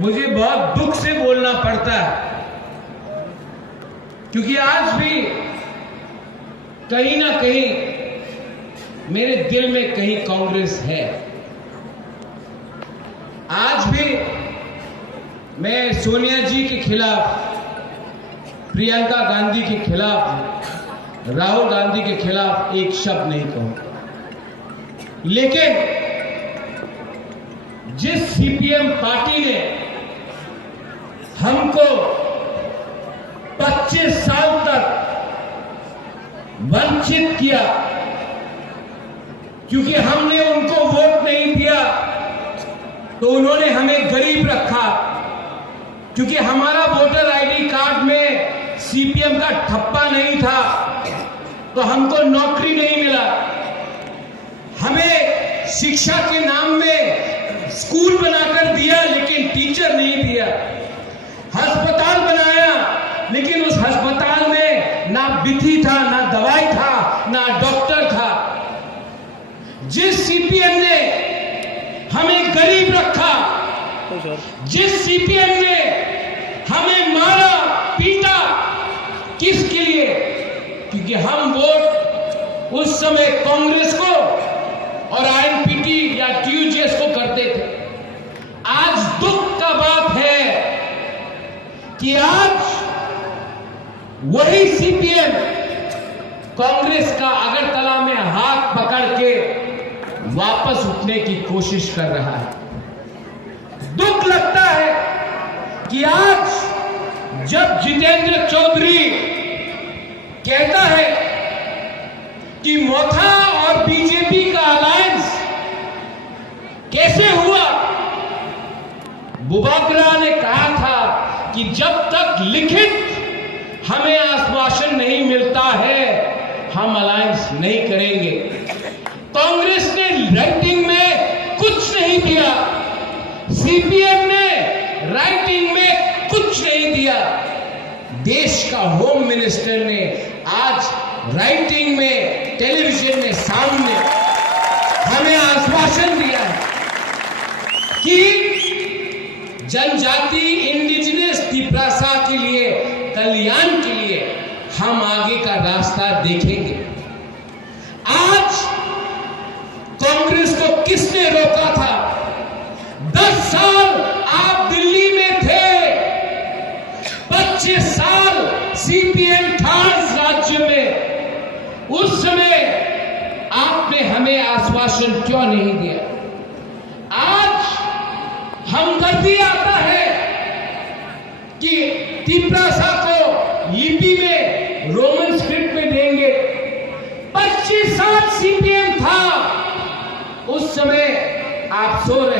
मुझे बहुत दुख से बोलना पड़ता है, क्योंकि आज भी कहीं ना कहीं मेरे दिल में कहीं कांग्रेस है। आज भी मैं सोनिया जी के खिलाफ, प्रियंका गांधी के खिलाफ, राहुल गांधी के खिलाफ एक शब्द नहीं कहूंगा, लेकिन जिस सीपीएम पार्टी ने हमको 25 साल तक वंचित किया, क्योंकि हमने उनको वोट नहीं दिया तो उन्होंने हमें गरीब रखा, क्योंकि हमारा वोटर आईडी कार्ड में सीपीएम का ठप्पा नहीं था तो हमको नौकरी नहीं मिला। हमें शिक्षा के नाम में स्कूल बनाकर दिया लेकिन टीचर नहीं दिया। अस्पताल बनाया लेकिन उस अस्पताल में ना विधि था, ना दवाई था, ना डॉक्टर था। जिस सीपीएम ने हमें गरीब रखा, जिस सीपीएम ने हमें मारा पीटा, किसके लिए? क्योंकि हम वोट उस समय कांग्रेस को और आईएनपीटी या टीयूजेएस को करते थे। आज दुख का बात है कि आज वही सीपीएम कांग्रेस का अगरतला में हाथ पकड़ के वापस उठने की कोशिश कर रहा है। दुख लगता है कि आज जब जितेंद्र चौधरी कहता है कि मोथा और बीजेपी का अलायंस कैसे हुआ, बुबागरा ने कहा था कि जब तक लिखित हमें आश्वासन नहीं मिलता है हम अलायंस नहीं करेंगे। कांग्रेस ने राइटिंग में कुछ नहीं दिया, सीपीएम ने राइटिंग में कुछ नहीं दिया। देश का होम मिनिस्टर ने आज राइटिंग में, टेलीविजन में सामने हमें आश्वासन दिया है कि जनजाति, इंडिजिनस तिप्रासा के लिए, कल्याण के लिए हम आगे का रास्ता देखेंगे। आज कांग्रेस को किसने रोका था? 10 साल आप दिल्ली में थे, 25 साल सीपीएम था इस राज्य में। उस समय आपने हमें आश्वासन क्यों नहीं दिया? आज हमदर्दी आता है कि तिप्रासा को लिपि में, रोमन स्क्रिप्ट में देंगे। 25 साल सीपीएम था, उस समय आप सो रहे